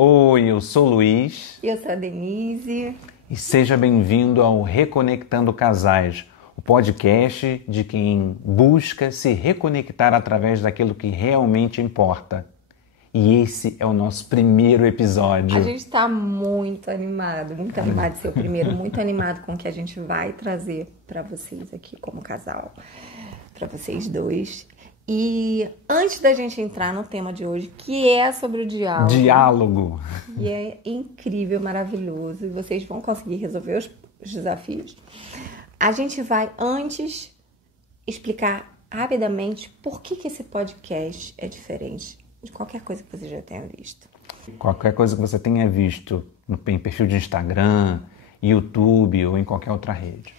Oi, eu sou o Luiz. Eu sou a Denise. E seja bem-vindo ao Reconectando Casais, o podcast de quem busca se reconectar através daquilo que realmente importa. E esse é o nosso primeiro episódio. A gente está muito animado de ser o primeiro, muito animado com o que a gente vai trazer para vocês aqui como casal, para vocês dois. E antes da gente entrar no tema de hoje, que é sobre o diálogo. Diálogo. E é incrível, maravilhoso. E vocês vão conseguir resolver os desafios. A gente vai antes explicar rapidamente por que esse podcast é diferente de qualquer coisa que você já tenha visto. Qualquer coisa que você tenha visto em perfil de Instagram, YouTube ou em qualquer outra rede.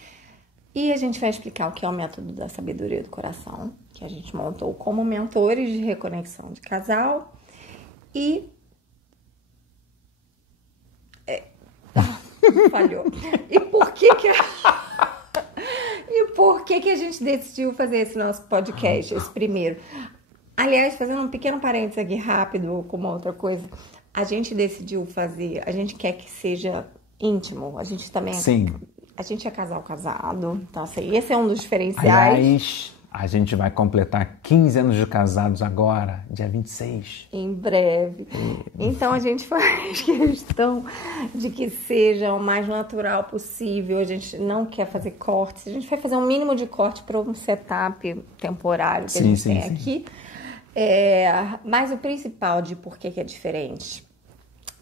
E a gente vai explicar o que é o método da sabedoria do coração, que a gente montou como mentores de reconexão de casal. E... Falhou. E por que a gente decidiu fazer esse nosso podcast, esse primeiro? Aliás, fazendo um pequeno parênteses aqui rápido com uma outra coisa, a gente decidiu fazer, a gente quer que seja íntimo, a gente também... Sim. A gente é casal casado, então assim, esse é um dos diferenciais. Aliás, a gente vai completar 15 anos de casados agora, dia 26. Em breve. Então a gente faz questão de que seja o mais natural possível, a gente não quer fazer cortes, a gente vai fazer um mínimo de corte para um setup temporário que a gente tem aqui. Mas o principal de por que é diferente,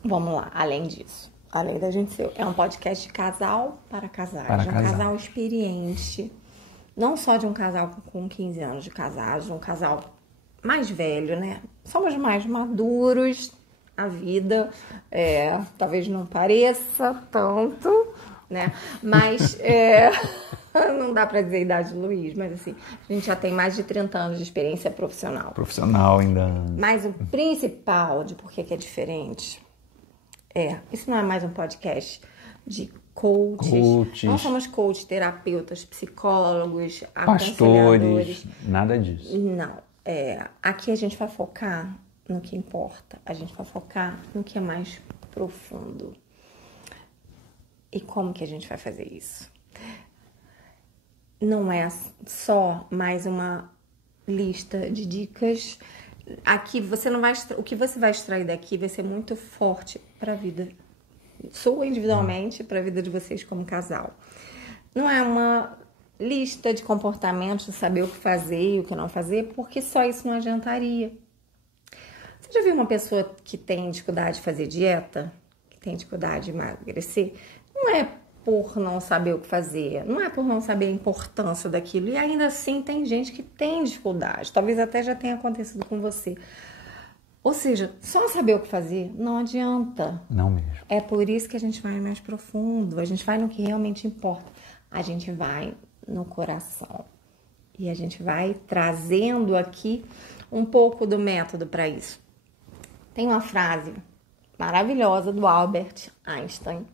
vamos lá, além disso. Além da gente ser... É um podcast de casal para casais. De um casal experiente. Não só de um casal com 15 anos de casado, de um casal mais velho, né? Somos mais maduros. A vida talvez não pareça tanto, né? Mas não dá para dizer a idade do Luiz, mas assim, a gente já tem mais de 30 anos de experiência profissional. Profissional ainda. Mas o principal de por que é diferente... isso não é mais um podcast de coaches. Nós somos coaches, terapeutas, psicólogos, pastores, nada disso. Não. Aqui a gente vai focar no que importa. A gente vai focar no que é mais profundo. E como que a gente vai fazer isso? Não é só mais uma lista de dicas. Aqui você não vai o que você vai extrair daqui vai ser muito forte para a vida sua individualmente, para a vida de vocês como casal. Não é uma lista de comportamentos, de saber o que fazer e o que não fazer, porque só isso não adiantaria. Você já viu uma pessoa que tem dificuldade de fazer dieta, que tem dificuldade de emagrecer? Não é por não saber o que fazer, não é por não saber a importância daquilo. E ainda assim tem gente que tem dificuldade, talvez até já tenha acontecido com você. Ou seja, só saber o que fazer não adianta. Não mesmo. É por isso que a gente vai mais profundo, a gente vai no que realmente importa. A gente vai no coração. E a gente vai trazendo aqui um pouco do método para isso. Tem uma frase maravilhosa do Albert Einstein.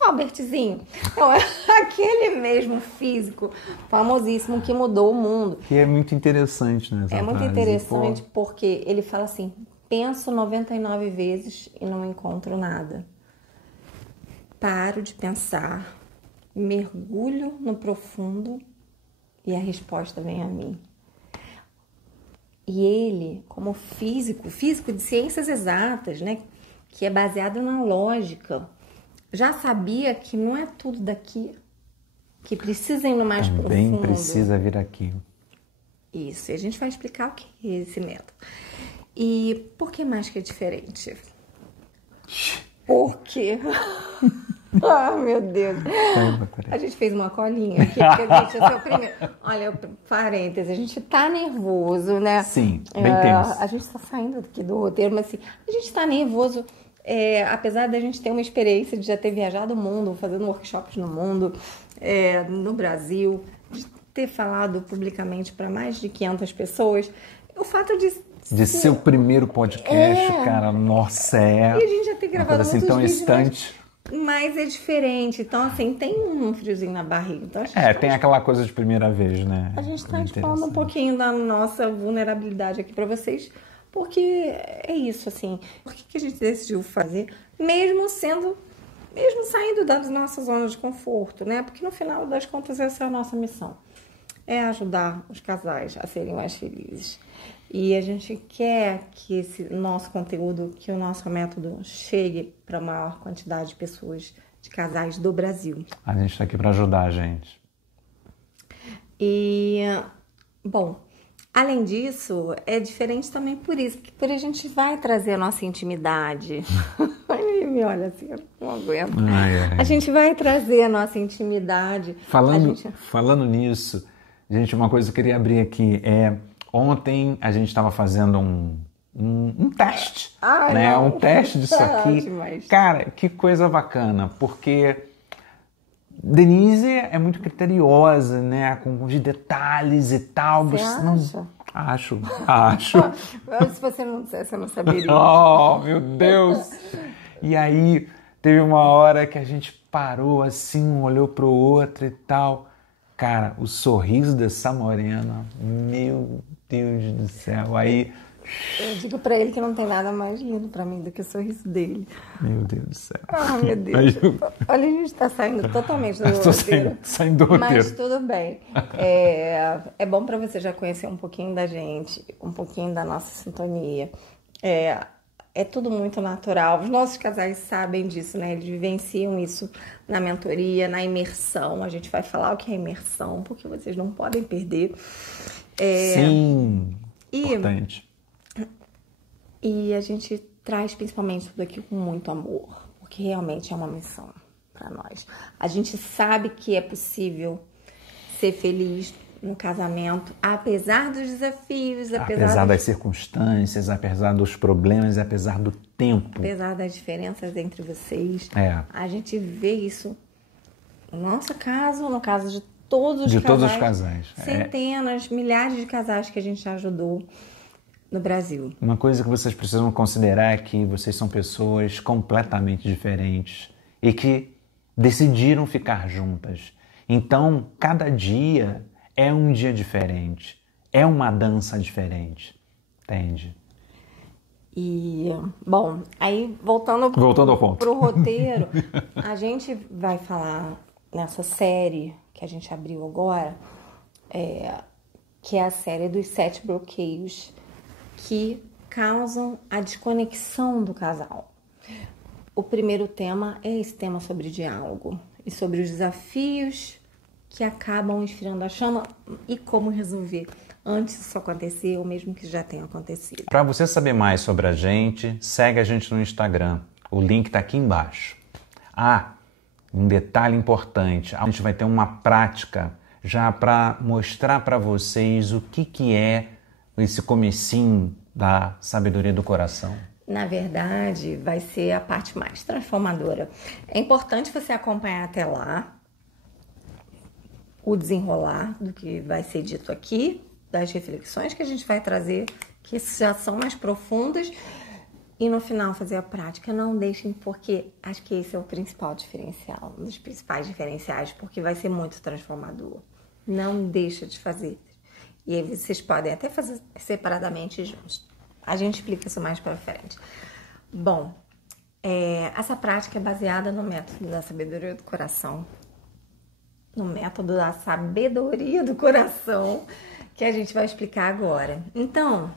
Albertzinho, então, é aquele mesmo físico famosíssimo que mudou o mundo. Que é muito interessante, né? É muito interessante porque ele fala assim: penso 99 vezes e não encontro nada. Paro de pensar, mergulho no profundo e a resposta vem a mim. E ele, como físico de ciências exatas, né, que é baseado na lógica, já sabia que não é tudo daqui, que precisa ir no mais profundo. Também precisa vir aqui. Isso, e a gente vai explicar o que é esse método. E por que mais que é diferente? Por quê? Ah, meu Deus. A gente fez uma colinha aqui, porque a gente, esse é o primeiro. Olha, parênteses, a gente tá nervoso, né? Sim, bem tenso. A gente tá saindo aqui do roteiro, mas assim, a gente tá nervoso. Apesar da gente ter uma experiência de já ter viajado o mundo, fazendo workshops no mundo, no Brasil, de ter falado publicamente para mais de 500 pessoas, o fato de ser o primeiro podcast, cara, nossa, E a gente já ter gravado assim tão vídeos, instante. Mas é diferente, então assim, tem um friozinho na barriga. Então, tem aquela coisa de primeira vez, né? A gente tá expondo um pouquinho da nossa vulnerabilidade aqui para vocês, Porque é isso, assim. Por que a gente decidiu fazer, mesmo saindo da nossa zona de conforto, né? Porque no final das contas essa é a nossa missão. É ajudar os casais a serem mais felizes. E a gente quer que esse nosso conteúdo, que o nosso método chegue para a maior quantidade de pessoas, de casais do Brasil. A gente está aqui para ajudar a gente. E, bom, além disso, é diferente também por isso, porque a gente vai trazer a nossa intimidade. Ele me olha assim, eu não aguento. A gente vai trazer a nossa intimidade. Falando nisso, gente, uma coisa que eu queria abrir aqui ontem a gente estava fazendo um teste, né? Um teste disso aqui. Cara, que coisa bacana, porque Denise é muito criteriosa, né? Com os detalhes e tal. Você acha? Acho. Se você não dissesse, eu não saberia. Oh, meu Deus! E aí, teve uma hora que a gente parou assim, um olhou pro outro e tal. Cara, o sorriso dessa morena, meu Deus do céu. Aí... Eu digo pra ele que não tem nada mais lindo pra mim do que o sorriso dele. Meu Deus do céu. Ah, meu Deus. Olha, a gente tá saindo totalmente do roteiro. Saindo do roteiro. Mas tudo bem. É bom pra você já conhecer um pouquinho da gente, um pouquinho da nossa sintonia. É tudo muito natural. Os nossos casais sabem disso, né? Eles vivenciam isso na mentoria, na imersão. A gente vai falar o que é imersão, porque vocês não podem perder. Sim, importante. E a gente traz principalmente tudo aqui com muito amor, porque realmente é uma missão para nós. A gente sabe que é possível ser feliz no casamento, apesar dos desafios, apesar das circunstâncias, apesar dos problemas, apesar do tempo. Apesar das diferenças entre vocês. A gente vê isso no nosso caso, no caso de todos os casais. De todos os casais. Centenas, milhares de casais que a gente ajudou no Brasil. Uma coisa que vocês precisam considerar é que vocês são pessoas completamente diferentes e que decidiram ficar juntas. Então, cada dia é um dia diferente, é uma dança diferente, entende? E, bom, aí voltando ao ponto. Pro roteiro, a gente vai falar nessa série que a gente abriu agora, que é a série dos 7 bloqueios que causam a desconexão do casal. O primeiro tema é esse tema sobre diálogo e sobre os desafios que acabam esfriando a chama e como resolver antes disso acontecer ou mesmo que já tenha acontecido. Para você saber mais sobre a gente, segue a gente no Instagram. O link está aqui embaixo. Um detalhe importante. A gente vai ter uma prática já para mostrar para vocês o que é esse comecinho da sabedoria do coração. Na verdade, vai ser a parte mais transformadora. É importante você acompanhar até lá o desenrolar do que vai ser dito aqui, das reflexões que a gente vai trazer, que já são mais profundas, e no final fazer a prática. Não deixem, porque acho que esse é o principal diferencial, um dos principais diferenciais, porque vai ser muito transformador. Não deixa de fazer. E aí vocês podem até fazer separadamente juntos. A gente explica isso mais pra frente. Bom, essa prática é baseada no método da sabedoria do coração. No método da sabedoria do coração, que a gente vai explicar agora. Então,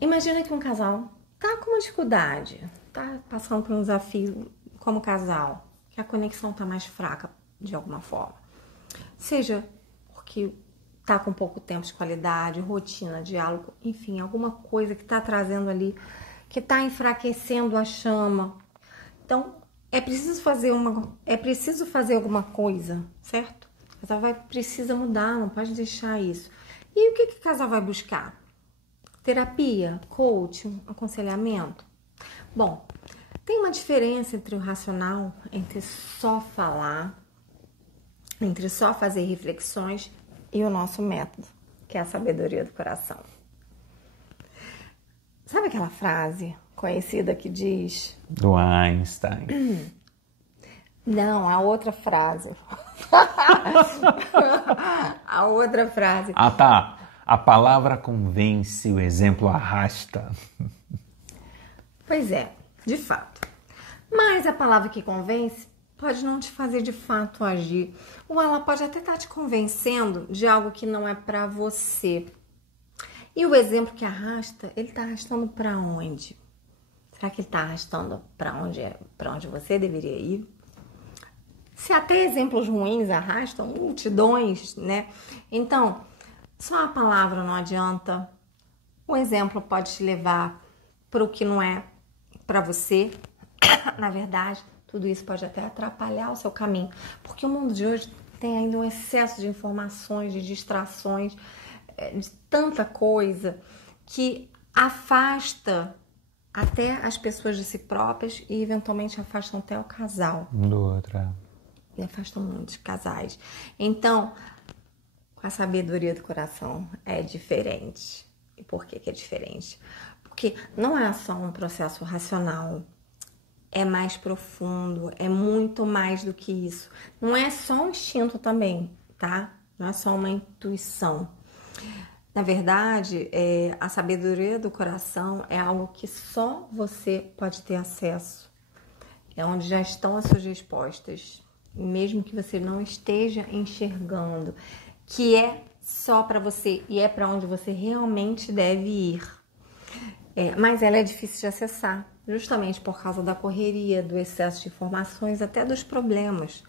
imagina que um casal tá com uma dificuldade, tá passando por um desafio como casal, que a conexão tá mais fraca de alguma forma. Seja porque tá com pouco tempo de qualidade, rotina, diálogo, enfim, alguma coisa que tá trazendo ali, que tá enfraquecendo a chama. Então, é preciso fazer alguma coisa, certo? O casal precisa mudar, não pode deixar isso. E o que o casal vai buscar? Terapia, coaching, aconselhamento? Bom, tem uma diferença entre o racional, entre só falar, entre só fazer reflexões, e o nosso método, que é a sabedoria do coração. Sabe aquela frase conhecida que diz... Do Einstein. Não, a outra frase. A outra frase. Tá. A palavra convence, o exemplo arrasta. Pois é, de fato. Mas a palavra que convence pode não te fazer de fato agir. Ou ela pode até estar te convencendo de algo que não é para você. E o exemplo que arrasta, ele está arrastando para onde? Será que ele está arrastando para onde você deveria ir? Se até exemplos ruins arrastam multidões, né? Então, só a palavra não adianta. O exemplo pode te levar para o que não é para você. Na verdade, tudo isso pode até atrapalhar o seu caminho. Porque o mundo de hoje tem ainda um excesso de informações, de distrações, de tanta coisa que afasta até as pessoas de si próprias e eventualmente afastam até o casal. Do outro. E afastam muitos casais. Então, com a sabedoria do coração é diferente. E por que é diferente? Porque não é só um processo racional, é mais profundo, é muito mais do que isso. Não é só um instinto também, tá? Não é só uma intuição. Na verdade, a sabedoria do coração é algo que só você pode ter acesso. É onde já estão as suas respostas, mesmo que você não esteja enxergando, que é só para você e é para onde você realmente deve ir. Mas ela é difícil de acessar, justamente por causa da correria, do excesso de informações, até dos problemas.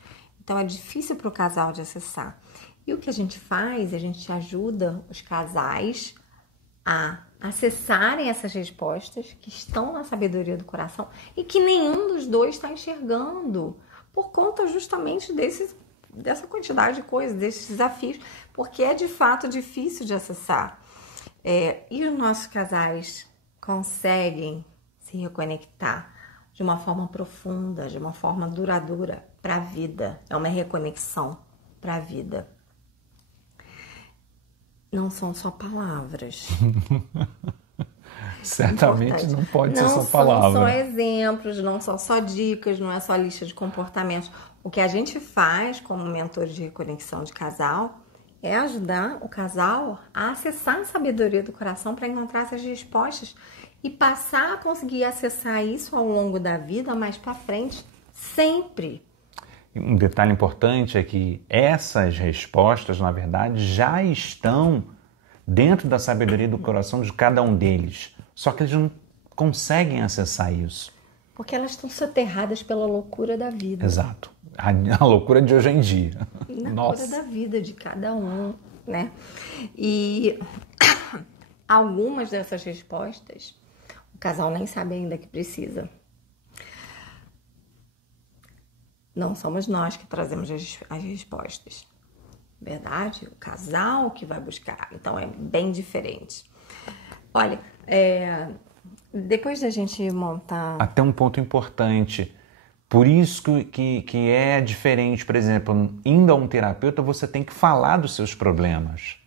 Então é difícil para o casal de acessar. E o que a gente faz, a gente ajuda os casais a acessarem essas respostas que estão na sabedoria do coração e que nenhum dos dois está enxergando por conta justamente dessa quantidade de coisas, desses desafios, porque é de fato difícil de acessar. E os nossos casais conseguem se reconectar de uma forma profunda, de uma forma duradoura para a vida. É uma reconexão para a vida. Não são só palavras. Certamente não pode ser só Não palavra. são só exemplos, não são só dicas, não é só lista de comportamentos. O que a gente faz como mentores de reconexão de casal é ajudar o casal a acessar a sabedoria do coração para encontrar essas respostas e passar a conseguir acessar isso ao longo da vida, mais para frente, sempre. Um detalhe importante é que essas respostas, na verdade, já estão dentro da sabedoria do coração de cada um deles. Só que eles não conseguem acessar isso. Porque elas estão soterradas pela loucura da vida. Exato. A loucura de hoje em dia. Na loucura da vida de cada um, né? E algumas dessas respostas, o casal nem sabe ainda que precisa. Não somos nós que trazemos as respostas. Verdade? O casal que vai buscar. Então, é bem diferente. Olha, depois da gente montar... Até um ponto importante. Por isso que é diferente, por exemplo, indo a um terapeuta, você tem que falar dos seus problemas.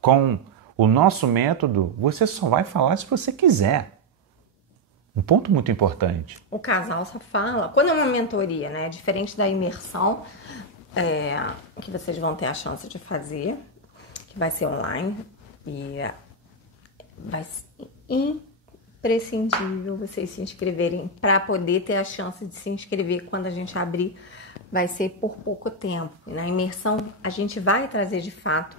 Com o nosso método, você só vai falar se você quiser. Um ponto muito importante. O casal só fala... Quando é uma mentoria, né? Diferente da imersão, que vocês vão ter a chance de fazer, que vai ser online, e vai ser imprescindível vocês se inscreverem para poder ter a chance de se inscrever quando a gente abrir. Vai ser por pouco tempo. E na imersão, a gente vai trazer de fato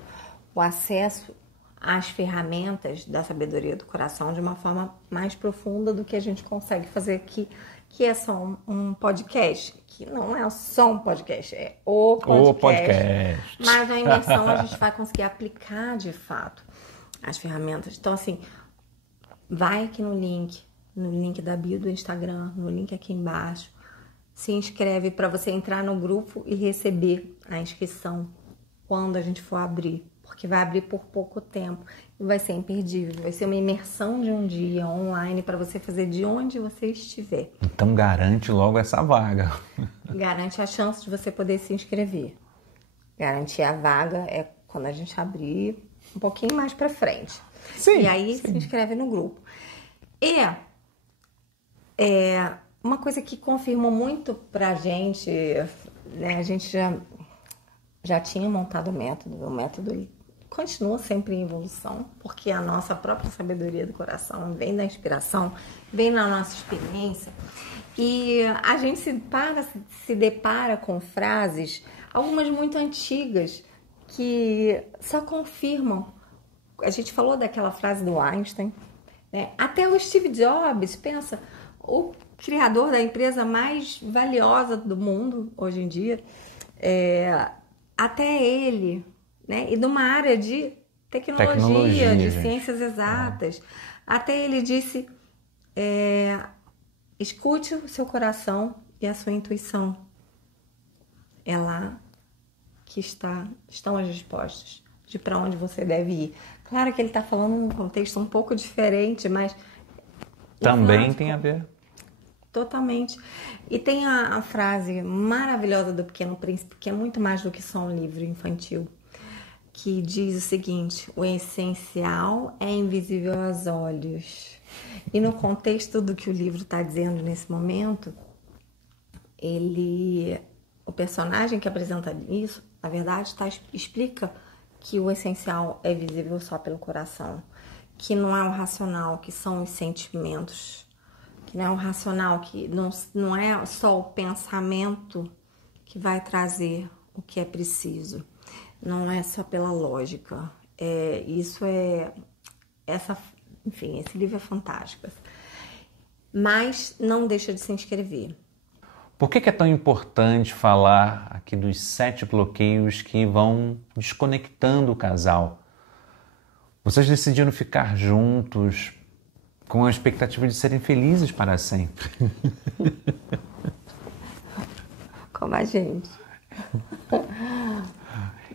o acesso às ferramentas da sabedoria do coração de uma forma mais profunda do que a gente consegue fazer aqui, que é só um podcast, que não é só um podcast, é o podcast. Mas na imersão a gente vai conseguir aplicar de fato as ferramentas. Então, assim, vai aqui no link da bio do Instagram, no link aqui embaixo, se inscreve para você entrar no grupo e receber a inscrição quando a gente for abrir. Porque vai abrir por pouco tempo e vai ser imperdível. Vai ser uma imersão de um dia online para você fazer de onde você estiver. Então garante logo essa vaga. Garante a chance de você poder se inscrever. Garantir a vaga é quando a gente abrir um pouquinho mais para frente. Sim, e aí se inscreve no grupo. E uma coisa que confirmou muito pra gente, né? A gente já tinha montado o método continua sempre em evolução, porque a nossa própria sabedoria do coração vem da inspiração, vem na nossa experiência. E a gente se depara com frases, algumas muito antigas, que só confirmam. A gente falou daquela frase do Einstein, né? Até o Steve Jobs, pensa, o criador da empresa mais valiosa do mundo hoje em dia, até ele, né? E de uma área de tecnologia de ciências exatas, até ele disse, escute o seu coração e a sua intuição. É lá que estão as respostas de para onde você deve ir. Claro que ele está falando num contexto um pouco diferente, mas... Também tem a ver. Totalmente. E tem a frase maravilhosa do Pequeno Príncipe, que é muito mais do que só um livro infantil, que diz o seguinte: o essencial é invisível aos olhos. E no contexto do que o livro está dizendo nesse momento, o personagem que apresenta isso, na verdade, explica que o essencial é visível só pelo coração, que não é o racional, que são os sentimentos, que não é o racional, que não é só o pensamento que vai trazer o que é preciso, não é só pela lógica. Enfim, esse livro é fantástico, mas não deixa de se inscrever. Por que é tão importante falar aqui dos 7 bloqueios que vão desconectando o casal? Vocês decidiram ficar juntos com a expectativa de serem felizes para sempre. Como a gente.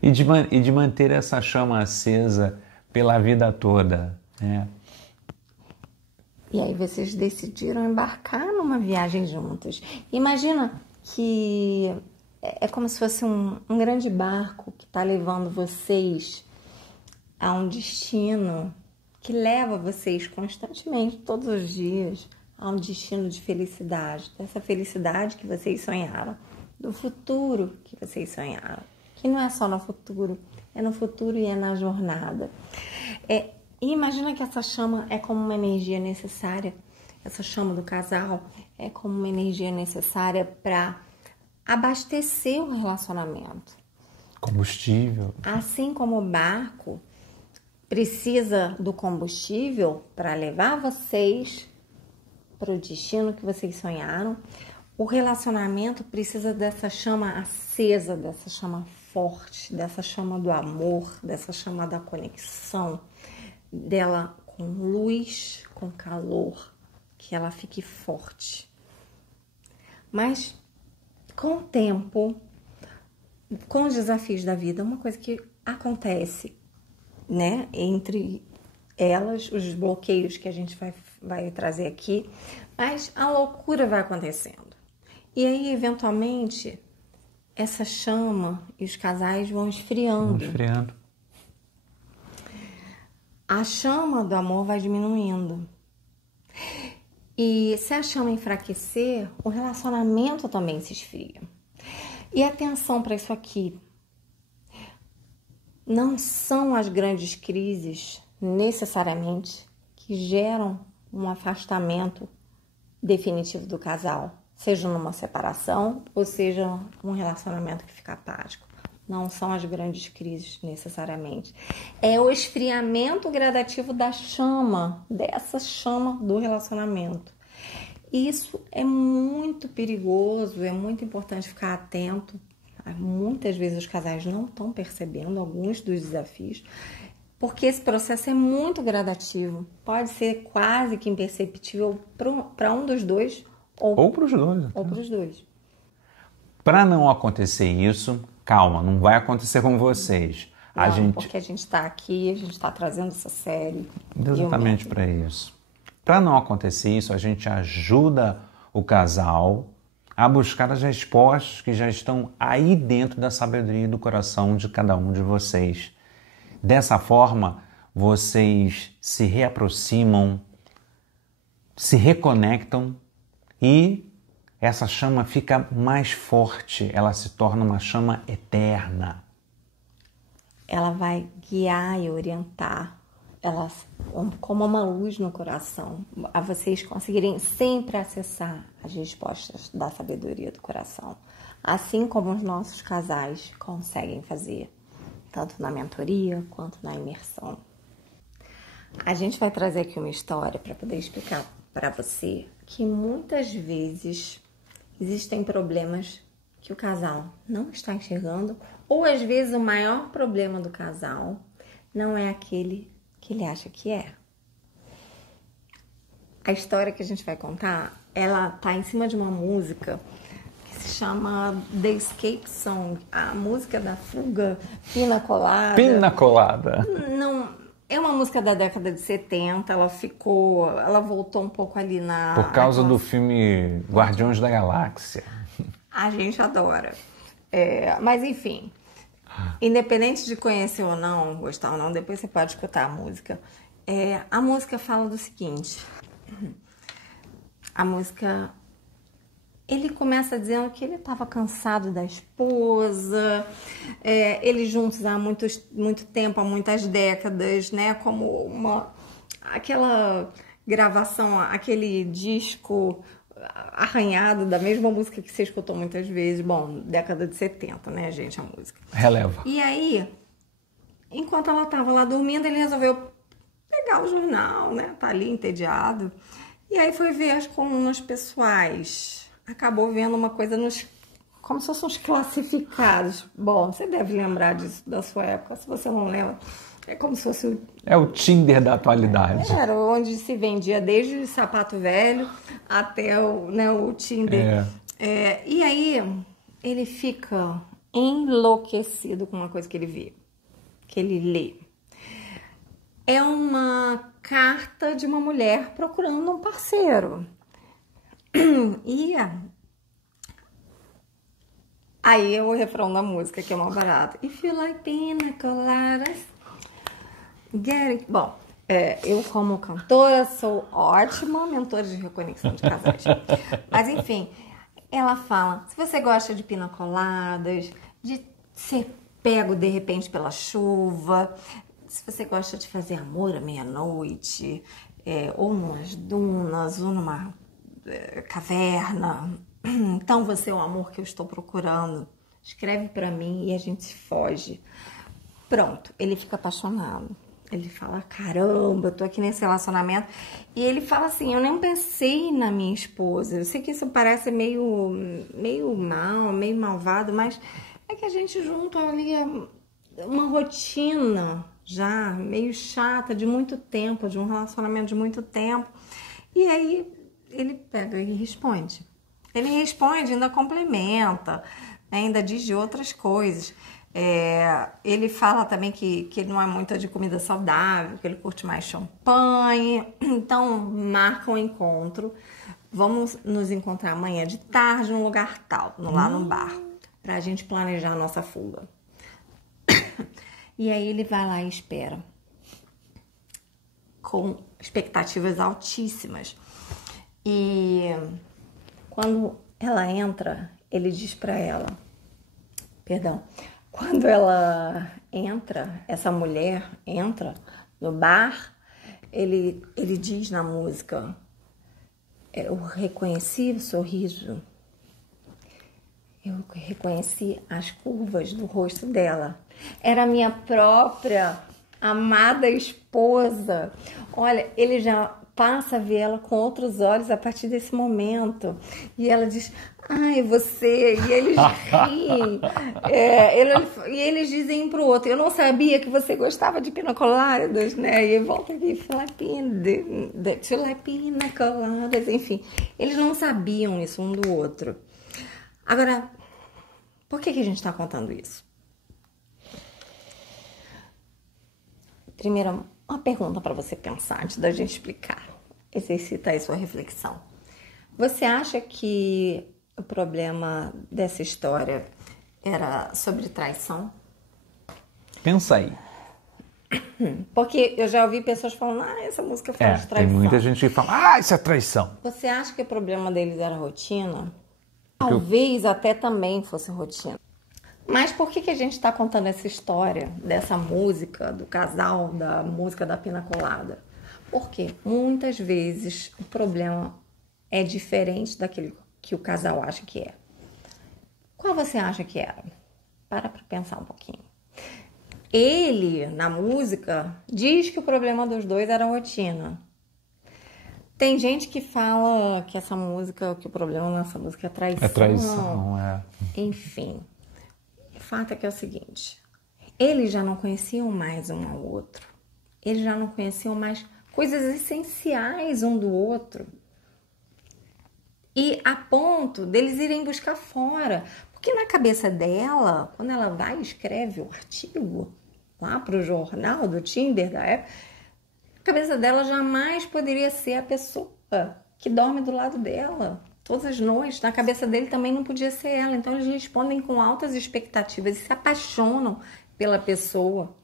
E de manter essa chama acesa pela vida toda, né? E aí vocês decidiram embarcar numa viagem juntos. Imagina que é como se fosse um grande barco que está levando vocês a um destino que leva vocês constantemente, todos os dias, a um destino de felicidade. Dessa felicidade que vocês sonharam, do futuro que vocês sonharam. Que não é só no futuro, é no futuro e é na jornada. E imagina que essa chama é como uma energia necessária, essa chama do casal é como uma energia necessária para abastecer o relacionamento. Combustível. Assim como o barco precisa do combustível para levar vocês para o destino que vocês sonharam, o relacionamento precisa dessa chama acesa, dessa chama forte, dessa chama do amor, dessa chama da conexão, dela com luz, com calor, que ela fique forte. Mas com o tempo, com os desafios da vida, uma coisa que acontece, né, entre elas, os bloqueios que a gente vai trazer aqui, mas a loucura vai acontecendo. E aí, eventualmente, essa chama e os casais vão esfriando. A chama do amor vai diminuindo. E se a chama enfraquecer, o relacionamento também se esfria. E atenção para isso aqui. Não são as grandes crises, necessariamente, que geram um afastamento definitivo do casal. Seja numa separação ou seja um relacionamento que fica apático. Não são as grandes crises, necessariamente. É o esfriamento gradativo da chama, dessa chama do relacionamento. Isso é muito perigoso, é muito importante ficar atento. Muitas vezes os casais não estão percebendo alguns dos desafios, porque esse processo é muito gradativo. Pode ser quase que imperceptível para um dos dois ou para os dois. Ou para os dois. Para não acontecer isso, calma, não vai acontecer com vocês. Porque a gente está aqui, a gente está trazendo essa série. Exatamente para isso. Para não acontecer isso, a gente ajuda o casal a buscar as respostas que já estão aí dentro da sabedoria do coração de cada um de vocês. Dessa forma, vocês se reaproximam, se reconectam e essa chama fica mais forte, ela se torna uma chama eterna. ela vai guiar e orientar, ela como uma luz no coração, a vocês conseguirem sempre acessar as respostas da sabedoria do coração, assim como os nossos casais conseguem fazer, tanto na mentoria quanto na imersão. A gente vai trazer aqui uma história para poder explicar para você que muitas vezes existem problemas que o casal não está enxergando, ou às vezes o maior problema do casal não é aquele que ele acha que é. A história que a gente vai contar, ela tá em cima de uma música que se chama The Escape Song, a música da fuga, Pina Colada. Pina Colada. Não, é uma música da década de 70, ela voltou um pouco ali na... Por causa do filme Guardiões da Galáxia. A gente adora. Mas enfim, independente de conhecer ou não, gostar ou não, depois você pode escutar a música. A música fala do seguinte. A música... Ele começa dizendo que ele estava cansado da esposa, eles juntos há muito tempo, há muitas décadas, né? Como aquela gravação, aquele disco arranhado da mesma música que você escutou muitas vezes. Bom, década de 70, né, gente, a música. Releva. E aí, enquanto ela estava lá dormindo, ele resolveu pegar o jornal, né? Tá ali entediado. E aí foi ver as colunas pessoais. Acabou vendo uma coisa como se fossem uns classificados. Bom, você deve lembrar disso da sua época. Se você não lembra, é como se fosse o Tinder da atualidade. Era onde se vendia desde o sapato velho até o Tinder. E aí ele fica enlouquecido com uma coisa que ele vê, que ele lê. É uma carta de uma mulher procurando um parceiro. E aí é o refrão da música, que é mais barato. If you like pina coladas, get it. Bom, eu como cantora sou ótima mentora de reconexão de casais. Mas enfim, ela fala, se você gosta de pina coladas, de ser pego de repente pela chuva, se você gosta de fazer amor à meia-noite, ou numas dunas, ou numa caverna, então você é o amor que eu estou procurando. Escreve pra mim e a gente foge. Pronto, ele fica apaixonado. Ele fala, caramba, eu tô aqui nesse relacionamento. E ele fala assim, eu nem pensei na minha esposa. Eu sei que isso parece meio mal, meio malvado, mas é que a gente junta ali uma rotina já meio chata de muito tempo, de um relacionamento de muito tempo. E aí ele pega e responde. Ele responde, ainda complementa, né? Ainda diz de outras coisas. Ele fala também que ele não é muito de comida saudável, que ele curte mais champanhe. Então, marca um encontro. Vamos nos encontrar amanhã de tarde num lugar tal, lá no bar, pra gente planejar a nossa fuga. E aí ele vai lá e espera, com expectativas altíssimas. E quando ela entra, ele diz pra ela, quando ela entra, essa mulher entra no bar, ele diz na música, eu reconheci o sorriso, eu reconheci as curvas do rosto dela. Era a minha própria amada esposa. Olha, ele já passa a ver ela com outros olhos a partir desse momento. E ela diz, ai, você... E eles riem. E eles dizem um pro outro, eu não sabia que você gostava de pina coladas, né? E volta aqui e fala, pina coladas, enfim. Eles não sabiam isso um do outro. Agora, por que a gente está contando isso? Primeiro, uma pergunta para você pensar antes da gente explicar. Exercita aí sua reflexão. Você acha que o problema dessa história era sobre traição? Pensa aí. Porque eu já ouvi pessoas falando, essa música fala de traição. Tem muita gente que fala, isso é traição. Você acha que o problema deles era rotina? Talvez até também fosse rotina. Mas por que a gente está contando essa história dessa música do casal, da música da Pina Colada? Porque muitas vezes o problema é diferente daquele que o casal acha que é. Qual você acha que era? Para pensar um pouquinho. Ele, na música, diz que o problema dos dois era a rotina. Tem gente que fala que essa música, que o problema nessa música é traição. É traição, é. Enfim, o fato é que é o seguinte, eles já não conheciam mais um ao outro. Eles já não conheciam mais coisas essenciais um do outro. E a ponto deles irem buscar fora. Porque na cabeça dela, quando ela vai e escreve o artigo lá para o jornal do Tinder da época, a cabeça dela jamais poderia ser a pessoa que dorme do lado dela todas as noites. Na cabeça dele também não podia ser ela. Então eles respondem com altas expectativas e se apaixonam pela pessoa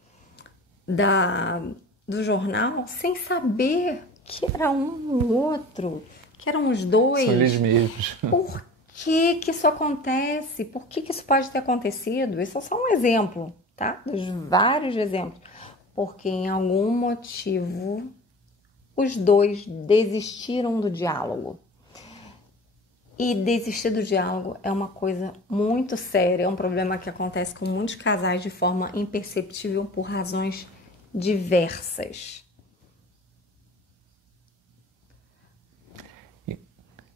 do jornal sem saber que era um ou outro, que eram os dois. São eles mesmos. Por que isso acontece? Por que isso pode ter acontecido? Isso é só um exemplo, tá? Dos vários exemplos. Porque em algum motivo os dois desistiram do diálogo. E desistir do diálogo é uma coisa muito séria, é um problema que acontece com muitos casais de forma imperceptível por razões diversas.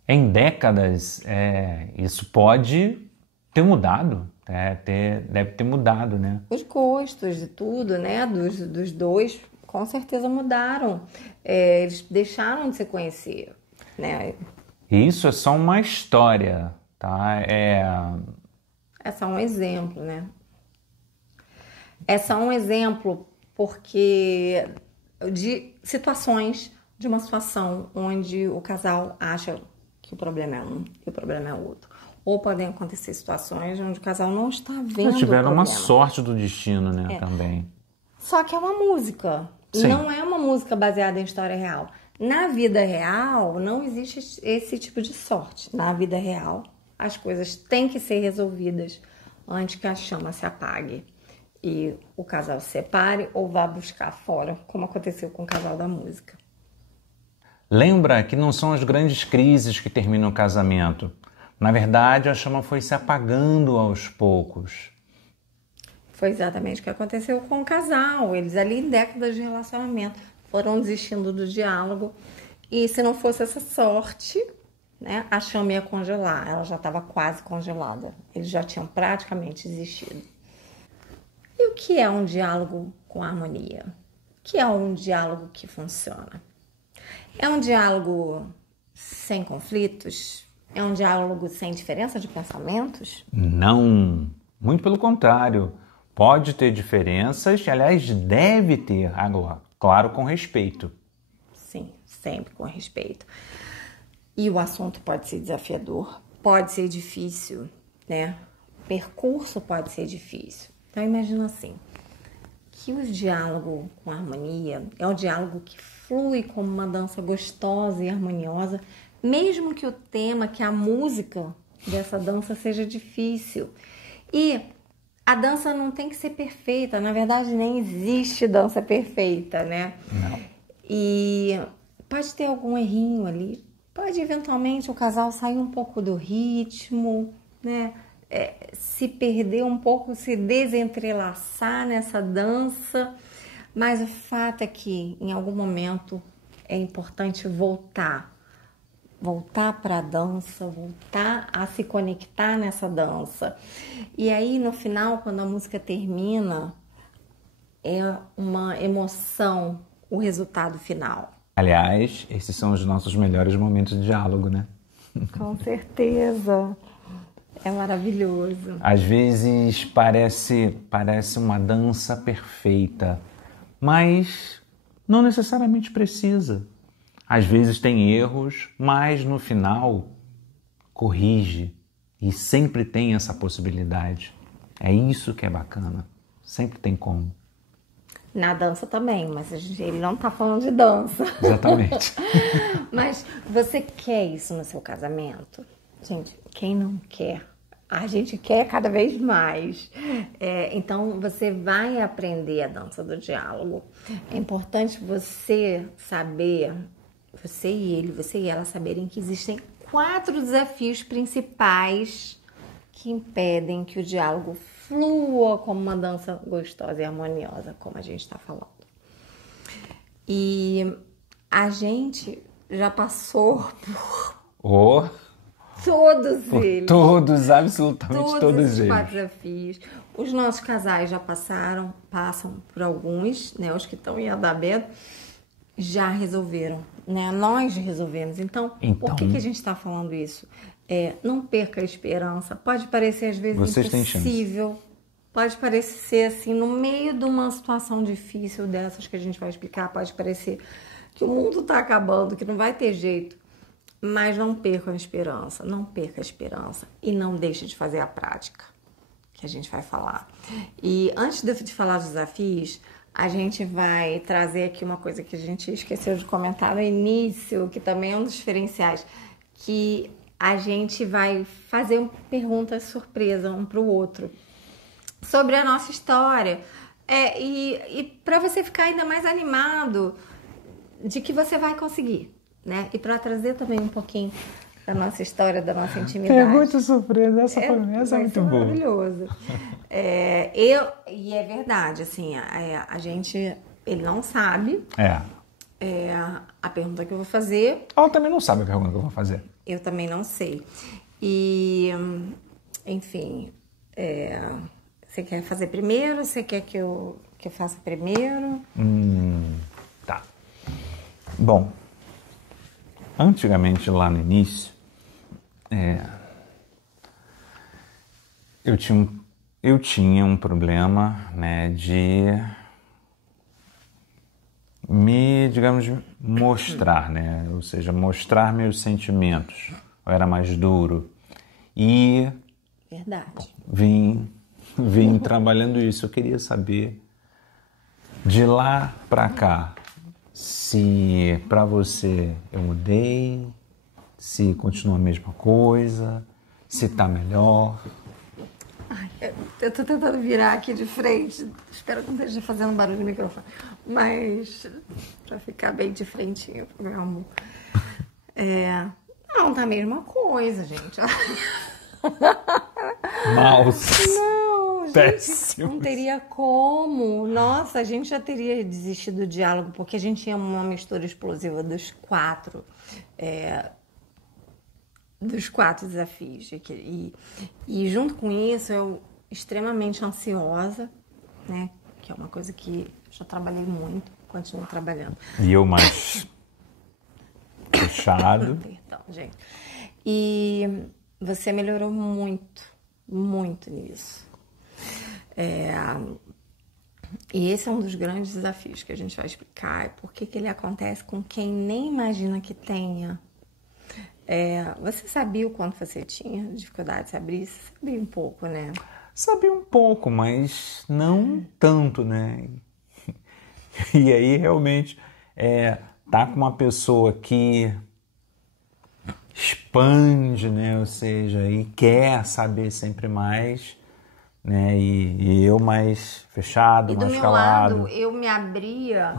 Em décadas, isso pode ter mudado, deve ter mudado, né? Os gostos de tudo, né, dos dois, com certeza mudaram. Eles deixaram de se conhecer, né? Isso é só uma história, tá? É só um exemplo, né? É só um exemplo porque de situações, de uma situação onde o casal acha que o problema é um e o problema é o outro. Ou podem acontecer situações onde o casal não está vendo Eles tiveram o uma problema. sorte do destino, né, também. Só que é uma música. Sim. Não é uma música baseada em história real. Na vida real, não existe esse tipo de sorte. Na vida real, as coisas têm que ser resolvidas antes que a chama se apague e o casal se separe ou vá buscar fora, como aconteceu com o casal da música. Lembra que não são as grandes crises que terminam o casamento. Na verdade, a chama foi se apagando aos poucos. Foi exatamente o que aconteceu com o casal. Eles ali em décadas de relacionamento foram desistindo do diálogo. E se não fosse essa sorte, né, a chama ia congelar. Ela já estava quase congelada. Eles já tinham praticamente desistido. E o que é um diálogo com harmonia? O que é um diálogo que funciona? É um diálogo sem conflitos? É um diálogo sem diferença de pensamentos? Não, muito pelo contrário. Pode ter diferenças, aliás, deve ter, agora, claro, com respeito. Sim, sempre com respeito. E o assunto pode ser desafiador, pode ser difícil, né? O percurso pode ser difícil. Então, imagina assim, que o diálogo com harmonia é um diálogo que flui como uma dança gostosa e harmoniosa, mesmo que o tema, que a música dessa dança seja difícil. E a dança não tem que ser perfeita, na verdade nem existe dança perfeita, né? Não. E pode ter algum errinho ali, pode eventualmente o casal sair um pouco do ritmo, né? Se perder um pouco, se desentrelaçar nessa dança, mas o fato é que em algum momento é importante voltar para a dança, voltar a se conectar nessa dança. E aí no final, quando a música termina, é uma emoção o resultado final. Aliás, esses são os nossos melhores momentos de diálogo, né? Com certeza. É maravilhoso. Às vezes parece uma dança perfeita, mas não necessariamente precisa. Às vezes tem erros, mas no final corrige e sempre tem essa possibilidade. É isso que é bacana. Sempre tem como. Na dança também, mas ele não tá falando de dança. Exatamente. Mas você quer isso no seu casamento? Gente, quem não quer? A gente quer cada vez mais. Então, você vai aprender a dança do diálogo. É importante você saber, você e ele, você e ela saberem que existem 4 desafios principais que impedem que o diálogo flua como uma dança gostosa e harmoniosa, como a gente está falando. E a gente já passou por todos eles. Todos, absolutamente todos esses eles. 4 desafios. Os nossos casais já passam por alguns, né? Os que estão em andamento já resolveram, né? Nós resolvemos. Então, por que a gente está falando isso? Não perca a esperança. Pode parecer às vezes impossível. Pode parecer assim, no meio de uma situação difícil dessas que a gente vai explicar, pode parecer que o mundo está acabando, que não vai ter jeito. Mas não perca a esperança, não perca a esperança e não deixe de fazer a prática, que a gente vai falar. E antes de falar dos desafios, a gente vai trazer aqui uma coisa que a gente esqueceu de comentar no início, que também é um dos diferenciais, que a gente vai fazer perguntas surpresa um para o outro sobre a nossa história. E para você ficar ainda mais animado de que você vai conseguir. Né? E para trazer também um pouquinho da nossa história, da nossa intimidade. Pergunta surpresa, essa é muito boa. Maravilhoso. E é verdade, assim, a gente, ele não sabe a pergunta que eu vou fazer. Ela também não sabe a pergunta que eu vou fazer. Eu também não sei. E, enfim, você quer fazer primeiro? Você quer que eu faça primeiro? Tá. Bom, antigamente, lá no início, eu tinha um problema, né, de digamos, mostrar, né, ou seja, mostrar meus sentimentos. Eu era mais duro e Verdade. Vim trabalhando isso. Eu queria saber de lá pra cá se pra você eu mudei, se continua a mesma coisa, se tá melhor. Ai, eu tô tentando virar aqui de frente, espero que não esteja fazendo barulho no microfone, mas pra ficar bem de frentinho, meu amor. Não, tá a mesma coisa, gente. Maus. Não, gente, Péssimo. não teria como. Nossa, a gente já teria desistido do diálogo, porque a gente tinha uma mistura explosiva dos quatro desafios. E junto com isso, eu extremamente ansiosa, né? Que é uma coisa que já trabalhei muito, continuo trabalhando. E eu mais fechado. Perdão, gente. E você melhorou muito, muito nisso. E esse é um dos grandes desafios que a gente vai explicar. É por que ele acontece com quem nem imagina que tenha. Você sabia o quanto você tinha dificuldade de se abrir? Você sabia um pouco, né? Sabia um pouco, mas não tanto, né? E aí, realmente, tá com uma pessoa que expande, né? Ou seja, e quer saber sempre mais, né? E eu mais fechado, mais calado. E do meu lado, eu me abria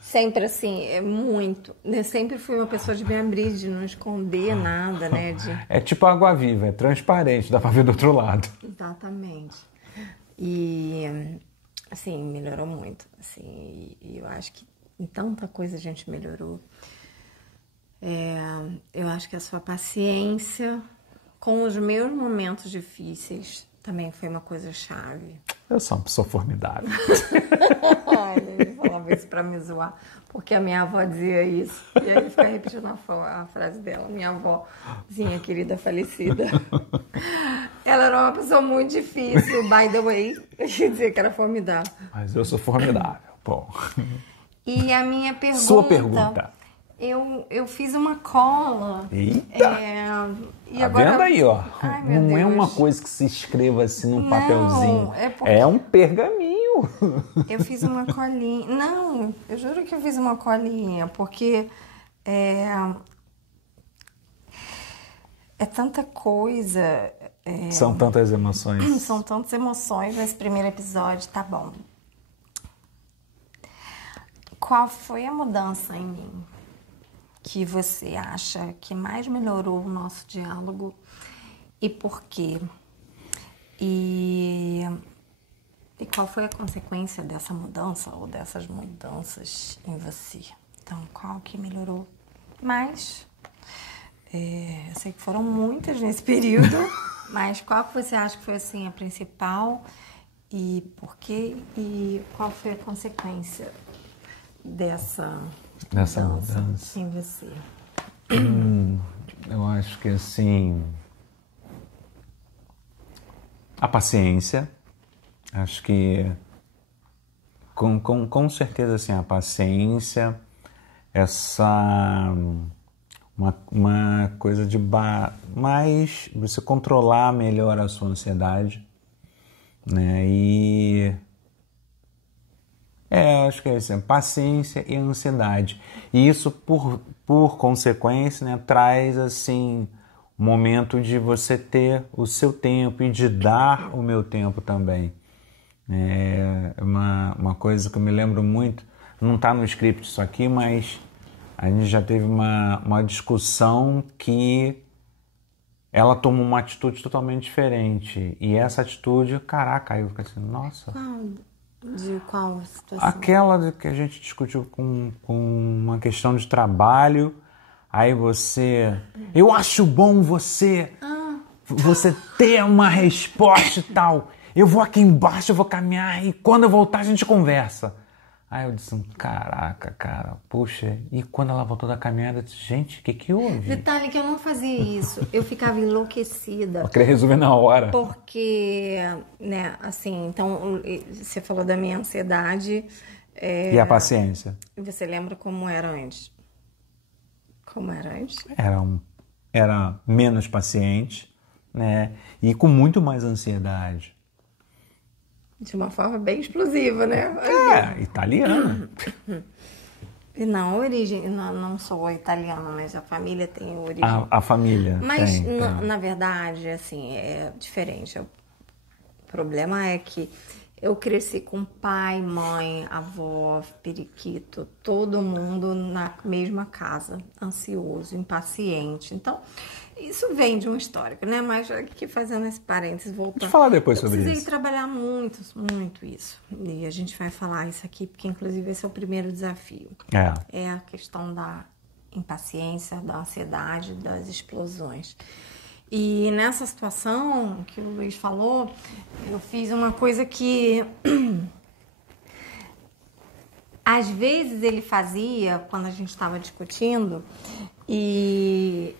sempre assim, muito. Eu sempre fui uma pessoa de me abrir, de não esconder nada, né? É tipo água viva, é transparente, dá pra ver do outro lado. Exatamente. E, assim, melhorou muito. Assim, e eu acho que em tanta coisa a gente melhorou. Eu acho que a sua paciência com os meus momentos difíceis também foi uma coisa chave. Eu sou uma pessoa formidável. Ai, ele falava isso pra me zoar, porque a minha avó dizia isso. E aí fica repetindo a frase dela. Minha avózinha querida, falecida. Ela era uma pessoa muito difícil, by the way. Eu ia dizer que era formidável. Mas eu sou formidável, bom. E a minha pergunta... Sua pergunta. Eu fiz uma cola. Eita! E tá agora... vendo aí, ó? Ai, meu não é Deus. uma coisa que se escreva assim num Não, papelzinho. é porque- É um pergaminho. Eu fiz uma colinha. Não, eu juro que eu fiz uma colinha, porque é tanta coisa. São tantas emoções. São tantas emoções nesse primeiro episódio, tá bom. Qual foi a mudança em mim que você acha que mais melhorou o nosso diálogo e por quê? E qual foi a consequência dessa mudança ou dessas mudanças em você? Então, qual que melhorou mais? Eu sei que foram muitas nesse período, mas qual que você acha que foi assim a principal e por quê? E qual foi a consequência dessa mudança em você? Eu acho que assim, a paciência, acho que com certeza assim, a paciência, uma coisa de mais você controlar melhor a sua ansiedade, né? E acho que é assim, paciência e ansiedade. E isso, por consequência, né, traz assim um momento de você ter o seu tempo e de dar o meu tempo também. É uma coisa que eu me lembro muito, não está no script isso aqui, mas a gente já teve uma discussão que ela tomou uma atitude totalmente diferente. E essa atitude, caraca, eu fiquei assim, nossa... De qual situação? Aquela que a gente discutiu com uma questão de trabalho, aí você... Eu acho bom você ter uma resposta e tal. Eu vou aqui embaixo, eu vou caminhar e quando eu voltar a gente conversa. Aí eu disse, caraca, cara, puxa. E quando ela voltou da caminhada, eu disse, gente, o que houve? Detalhe que eu não fazia isso. Eu ficava enlouquecida. Eu queria resolver na hora. Porque, né, assim, então, você falou da minha ansiedade. E a paciência? Você lembra como era antes? Como era antes? Era menos paciente, né? E com muito mais ansiedade. De uma forma bem explosiva, né? Italiana. Não, a origem, não sou italiana, mas a família tem origem. A família mas, tem. Na verdade, assim, é diferente. O problema é que eu cresci com pai, mãe, avó, periquito, todo mundo na mesma casa, ansioso, impaciente. Então, isso vem de um histórico, né? Mas aqui fazendo esse parênteses, voltando. Deixa eu falar depois sobre isso. Eu precisei trabalhar muito, muito isso. E a gente vai falar isso aqui, porque inclusive esse é o primeiro desafio. É a questão da impaciência, da ansiedade, das explosões. E nessa situação que o Luiz falou, eu fiz uma coisa que às vezes ele fazia quando a gente estava discutindo e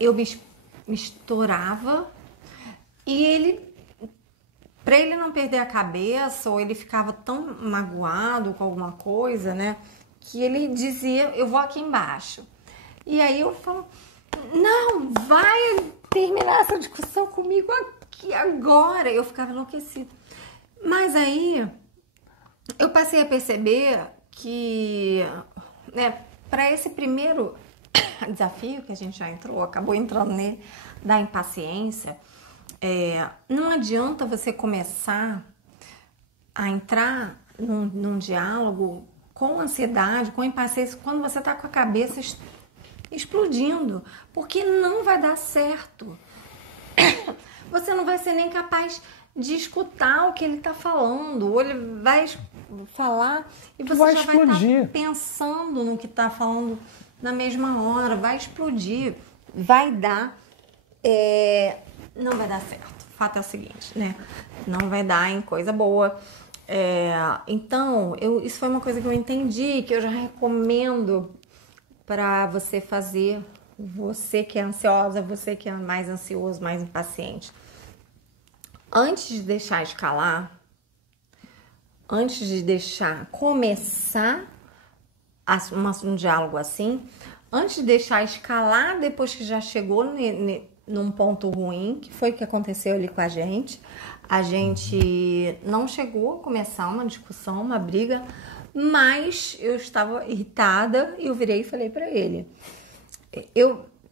eu me estourava e ele, para ele não perder a cabeça ou ele ficava tão magoado com alguma coisa, né, que ele dizia, eu vou aqui embaixo. E aí eu falo, não, vai terminar essa discussão comigo aqui agora. Eu ficava enlouquecida. Mas aí eu passei a perceber que, né, para esse primeiro desafio que a gente já acabou entrando nele, da impaciência, não adianta você começar a entrar num diálogo com ansiedade, com impaciência, quando você está com a cabeça explodindo, porque não vai dar certo. Você não vai ser nem capaz de escutar o que ele está falando, ou ele vai falar e você já vai estar pensando no que está falando na mesma hora, vai explodir, vai dar, não vai dar certo. O fato é o seguinte, né? Não vai dar em coisa boa. Então, isso foi uma coisa que eu entendi, que eu já recomendo para você fazer, você que é ansiosa, você que é mais ansioso, mais impaciente. Antes de deixar escalar, antes de deixar começar um diálogo assim, antes de deixar escalar depois que já chegou num ponto ruim, que foi o que aconteceu ali com a gente não chegou a começar uma discussão, uma briga, mas eu estava irritada e eu virei e falei para ele,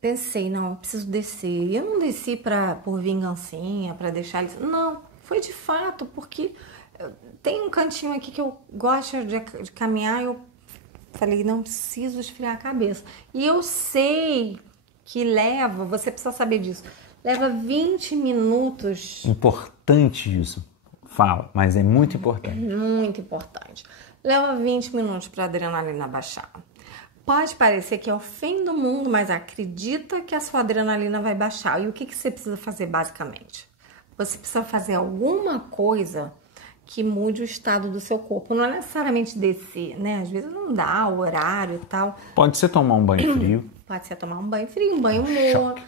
pensei, não, eu preciso descer. E eu não desci por vingancinha, para deixar eles... Não, foi de fato, porque tem um cantinho aqui que eu gosto de caminhar, eu falei, não preciso esfriar a cabeça. E eu sei que você precisa saber disso, leva 20 minutos. Importante isso. Fala, mas é muito importante. Muito importante. Leva 20 minutos para a adrenalina baixar. Pode parecer que é o fim do mundo, mas acredita que a sua adrenalina vai baixar. E o que você precisa fazer basicamente? Você precisa fazer alguma coisa que mude o estado do seu corpo. Não é necessariamente descer, né? Às vezes não dá o horário e tal. Pode ser tomar um banho frio. Pode ser tomar um banho frio, um banho morno.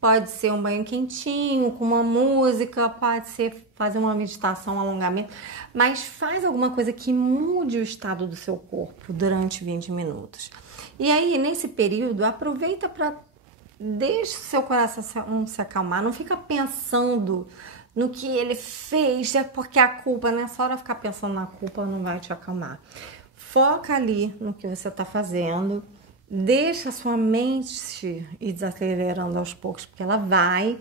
Pode ser um banho quentinho, com uma música. Pode ser fazer uma meditação, um alongamento. Mas faz alguma coisa que mude o estado do seu corpo durante 20 minutos. E aí, nesse período, aproveita para... Deixa o seu coração se acalmar. Não fica pensando no que ele fez, é porque a culpa, nessa hora ficar pensando na culpa não vai te acalmar. Foca ali no que você está fazendo, deixa a sua mente ir desacelerando aos poucos, porque ela vai,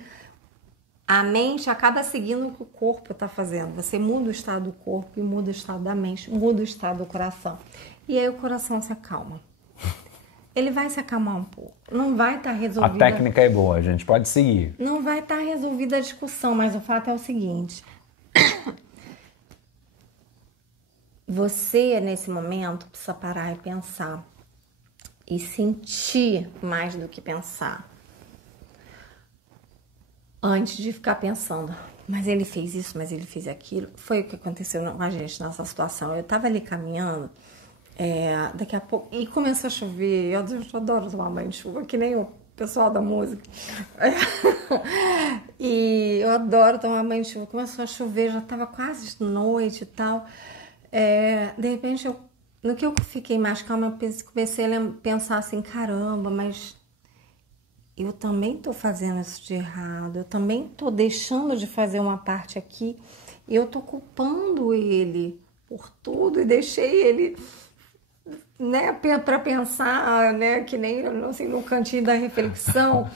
a mente acaba seguindo o que o corpo está fazendo. Você muda o estado do corpo e muda o estado da mente, muda o estado do coração. E aí o coração se acalma. Ele vai se acalmar um pouco. Não vai estar resolvida... A técnica é boa, a gente pode seguir. Não vai estar resolvida a discussão, mas o fato é o seguinte. Você, nesse momento, precisa parar e pensar. E sentir mais do que pensar. Antes de ficar pensando, mas ele fez isso, mas ele fez aquilo. Foi o que aconteceu com a gente nessa situação. Eu estava ali caminhando... daqui a pouco, e começou a chover. Eu adoro tomar banho de chuva, que nem o pessoal da música. E eu adoro tomar banho de chuva. Começou a chover, já estava quase noite e tal. De repente, no que eu fiquei mais calma, eu comecei a pensar assim, caramba, mas eu também tô fazendo isso de errado, eu também tô deixando de fazer uma parte aqui, e eu tô culpando ele por tudo, e deixei ele... né, para pensar, né, que nem assim, no cantinho da reflexão.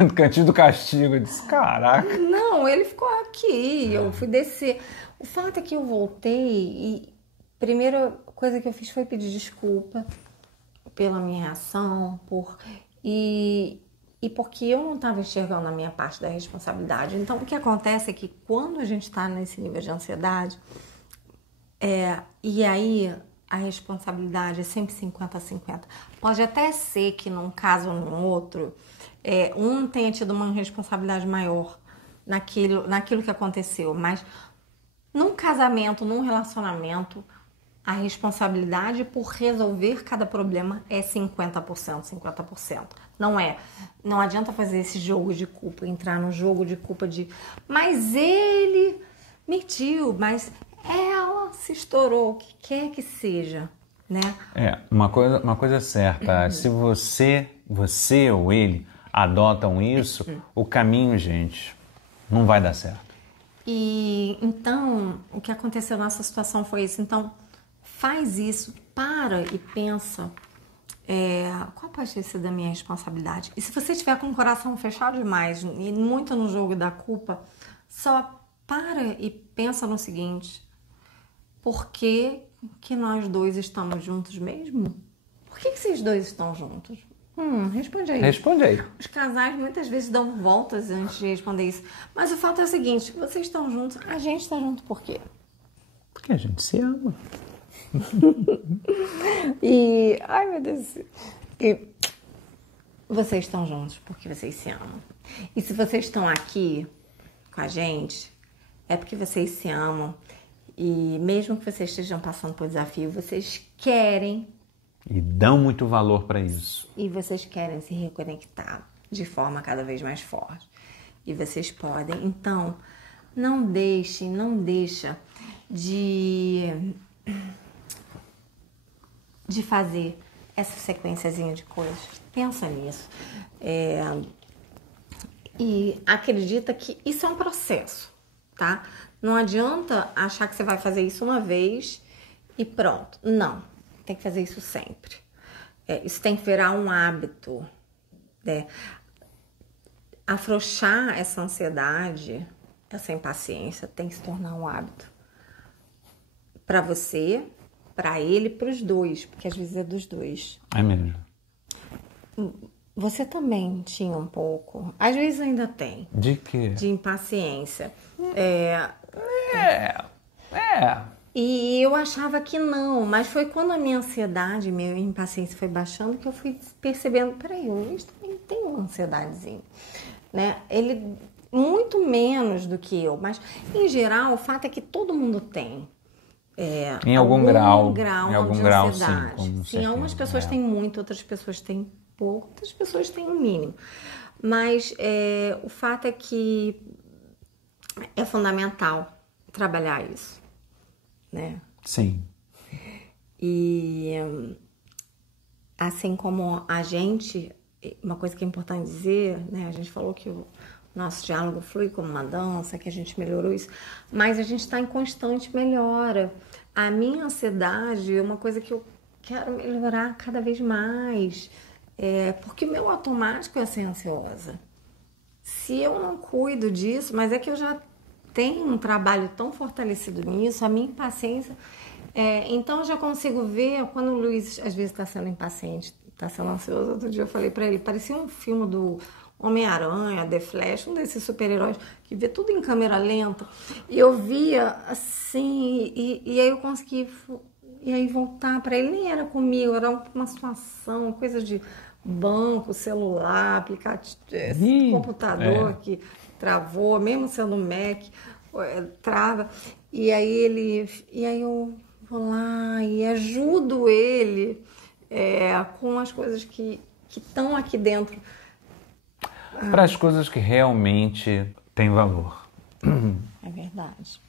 No cantinho do castigo, eu disse, caraca. Não, ele ficou aqui, eu fui descer. O fato é que eu voltei e a primeira coisa que eu fiz foi pedir desculpa pela minha reação, e porque eu não estava enxergando a minha parte da responsabilidade. Então, o que acontece é que quando a gente está nesse nível de ansiedade, e aí a responsabilidade é sempre 50-50. Pode até ser que num caso ou no outro, um tenha tido uma responsabilidade maior naquilo que aconteceu, mas num casamento, num relacionamento, a responsabilidade por resolver cada problema é 50%, 50%. Não adianta fazer esse jogo de culpa, entrar no jogo de culpa mas ele mentiu, mas ela se estourou, o que quer que seja, né? Uma coisa é certa, se você ou ele adotam isso, o caminho, gente, não vai dar certo. E então, o que aconteceu nessa situação foi isso. Então, faz isso, para e pensa, qual pode ter sido a minha responsabilidade? E se você estiver com o coração fechado demais e muito no jogo da culpa, só para e pensa no seguinte: por que nós dois estamos juntos mesmo? Por que vocês dois estão juntos? Responde aí. Responde aí. Os casais muitas vezes dão voltas antes de responder isso. Mas o fato é o seguinte: vocês estão juntos, a gente está junto por quê? Porque a gente se ama. Ai meu Deus. E vocês estão juntos porque vocês se amam. E se vocês estão aqui com a gente, é porque vocês se amam. E mesmo que vocês estejam passando por desafio, vocês querem. E dão muito valor para isso. E vocês querem se reconectar de forma cada vez mais forte. E vocês podem. Então, não deixa de fazer essa sequenciazinha de coisas. Pensa nisso. E acredita que isso é um processo, tá? Não adianta achar que você vai fazer isso uma vez e pronto. Não, tem que fazer isso sempre. Isso tem que virar um hábito, né? Afrouxar essa ansiedade, essa impaciência tem que se tornar um hábito. Para você, para ele, para os dois, porque às vezes é dos dois. É mesmo. Você também tinha um pouco, às vezes ainda tem. De quê? De impaciência. E eu achava que não, mas foi quando a minha ansiedade, minha impaciência foi baixando que eu fui percebendo, peraí, o Luiz também tem uma ansiedadezinha, né? Ele muito menos do que eu, mas em geral o fato é que todo mundo tem. Em algum grau de ansiedade. Sim, algumas pessoas têm muito, outras pessoas têm pouco, outras pessoas têm o mínimo. Mas o fato é que é fundamental trabalhar isso, né? Sim. E assim como a gente, uma coisa que é importante dizer, né? A gente falou que o nosso diálogo flui como uma dança, que a gente melhorou isso, mas a gente está em constante melhora. A minha ansiedade é uma coisa que eu quero melhorar cada vez mais, porque o meu automático é ser ansiosa. Se eu não cuido disso, mas é que eu já tenho um trabalho tão fortalecido nisso, a minha impaciência, então eu já consigo ver quando o Luiz às vezes está sendo impaciente, está sendo ansioso. Outro dia eu falei para ele, parecia um filme do Homem-Aranha, The Flash, um desses super-heróis que vê tudo em câmera lenta. E eu via assim, e aí eu consegui voltar para ele. Nem era comigo, era uma situação, coisa de banco, celular, aplicativo, computador que travou, mesmo sendo Mac, trava. E aí eu vou lá e ajudo ele com as coisas que estão aqui dentro. Para as coisas que realmente têm valor. É verdade.